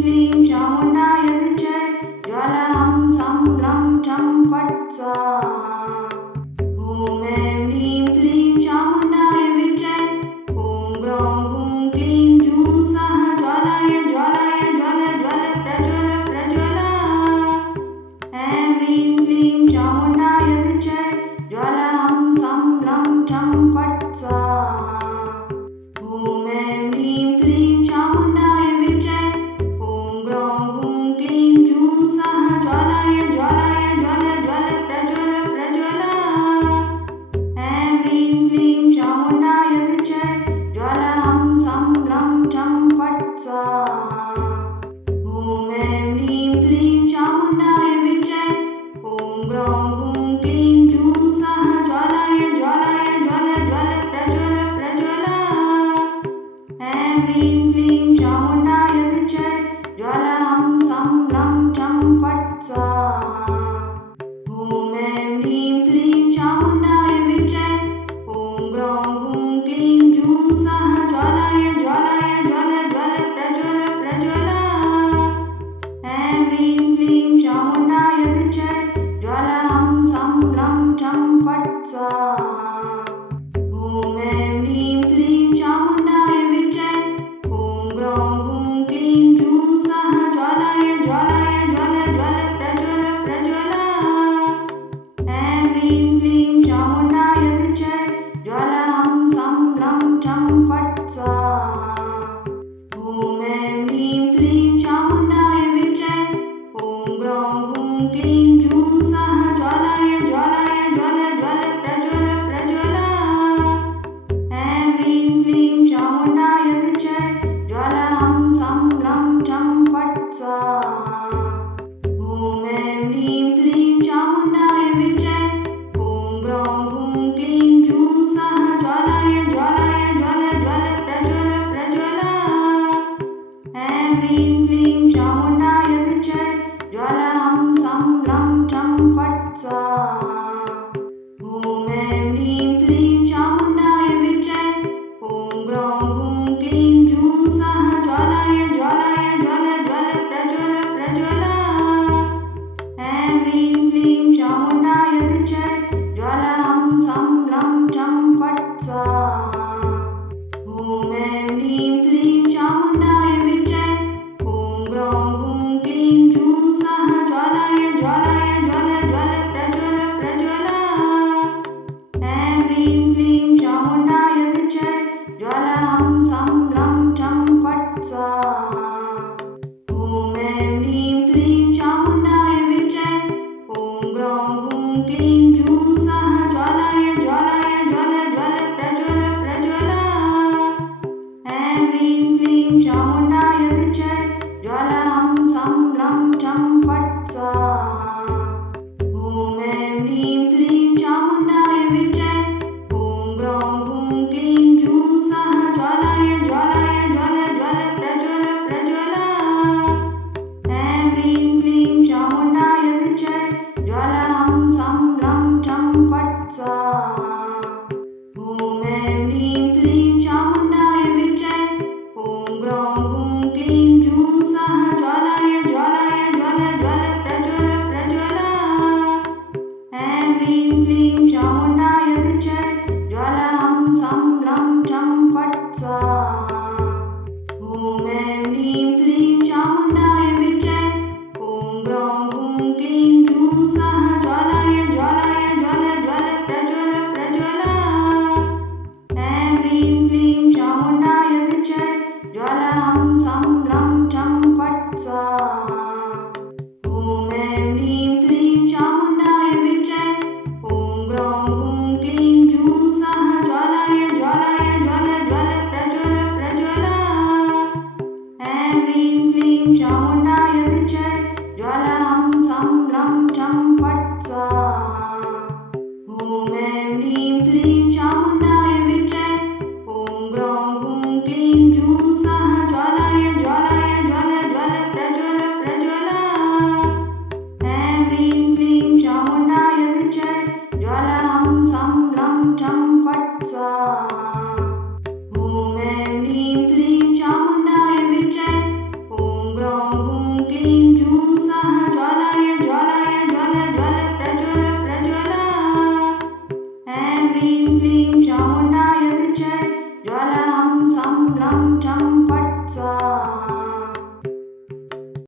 क्लीं चामुण्डाय विद्महे ज्वाला हं सं लं चं फट् स्वाहा। ॐ ऐं ह्रीं क्लीं चामुण्डाय विद्महे ॐ ग्रौं हूं क्लीं जूं सः ज्वालाय ज्वालाय ज्वल ज्वल प्रज्वल प्रज्वल। ऐं ह्रीं क्लीं चामुण्डाय विद्महे ज्वाला हं सं लं चं फट् स्वाहा। ॐ ऐं ह्रीं क्लीं चामुण्डाय विद्महे ॐ ग्रौं हूं क्लीं जूं सः ज्वालाय ज्वालाय ज्वल ज्वल प्रज्वल प्रज्वल। ऐं ह्रीं क्लीं चामुण्डाय विद्महे ज्वाला हं सं लं चं फट् स्वाहा। ॐ ऐं ह्रीं क्लीं चामुण्डाय विद्महे ॐ ग्रौं हूं क्लीं जूं सः ज्वालाय ज्वालाय ज्वल ज्वल प्रज्वल प्रज्वल। ऐं ह्रीं क्लीं चामुण्डाय विद्महे ज्वाला हं सं लं चं फट् स्वाहा। ॐ ऐं ह्रीं क्लीं चामुण्डाय विद्महे ॐ ग्रौं हूं क्लीं जूं सः ज्वालाय ज्वालाय ज्वल ज्वल प्रज्वल प्रज्वल। ऐं ह्रीं क्लीं चामुण्डाय विद्महे ज्वाला हं सं लं चं फट् स्वाहा। ॐ ऐं ह्रीं क्लीं चामुण्डाय विद्महे ॐ ग्रौं हूं क्लीं जूं सः ज्वालाय ज्वालाय ज्वल ज्वल प्रज्वल प्रज्वल। ऐं ह्रीं क्लीं चामुण्डाय विद्महे ज्वाला हं सं लं चं फट् स्वाहा। ॐ ऐं ह्रीं क्लीं चामुण्डाय विद्महे ॐ ग्रौं हूं क्लीं जूं सः ज्वालाय ज्वालाय ज्वल ज्वल प्रज्वल प्रज्वल। ऐं ह्रीं क्लीं चामुण्डाय विद्महे ज्वाला हं सं लं चं फट् स्वाहा। ॐ ऐं ह्रीं क्लीं चामुण्डाय विद्महे ॐ ग्रौं हूं क्लीं जूं सः ज्वालाय ज्वालाय ज्वल ज्वल प्रज्वल प्रज्वल। ऐं ह्रीं क्लीं चामुण्डाय विद्महे ज्वाला हं सं लं चं फट् स्वाहा। ॐ ऐं ह्रीं क्लीं चामुण्डाय विद्महे ॐ ग्रौं हूं क्लीं जूं सः ज्वालाय ज्वालाय ज्वल ज्वल प्रज्वल प्रज्वल। ऐं ह्रीं क्लीं चामुण्डाय विद्महे ज्वाला हं सं लं चं फट् स्वाहा। ॐ ऐं ह्रीं क्लीं चामुण्डाय विद्महे ॐ ग्रौं हूं क्लीं जूं सः ज्वालाय ज्वालाय ज्वल ज्वल प्रज्वल प्रज्वल। ऐं ह्रीं क्लीं चामुण्डाय विद्महे ज्वाला हं सं लं चं फट् स्वाहा। ॐ ऐं ह्रीं क्लीं चामुण्डाय विद्महे ॐ ग्रौं हूं क्लीं जूं सः ज्वालाय ज्वालाय ज्वल ज्वल प्रज्वल प्रज्वल। ऐं ह्रीं क्लीं चामुण्डाय विद्महे ज्वाला हं सं लं चं फट् स्वाहा। ॐ ऐं ह्रीं क्लीं चामुण्डाय विद्महे ॐ ग्रौं हूं क्लीं जूं सः ज्वालाय ज्वालाय ज्वल ज्वल प्रज्वल प्रज्वल। ऐं ह्रीं क्लीं चामुण्डाय विद्महे ज्वाला हं सं लं चं फट् स्वाहा। ॐ ऐं ह्रीं क्लीं चामुण्डाय विद्महे ॐ ग्रौं हूं क्लीं जूं सः ज्वालाय ज्वालाय ज्वल ज्वल प्रज्वल प्रज्वल। ऐं ह्रीं क्लीं चामुण्डाय विद्महे ज्वाला हं सं लं चं फट् स्वाहा। ॐ ऐं ह्रीं क्लीं चामुण्डाय विद्महे ॐ ग्रौं हूं क्लीं जूं सः ज्वालाय ज्वालाय ज्वल ज्वल प्रज्वल प्रज्वल। ऐं ह्रीं क्लीं चामुण्डाय विद्महे ज्वाला हं सं लं चं फट् स्वाहा।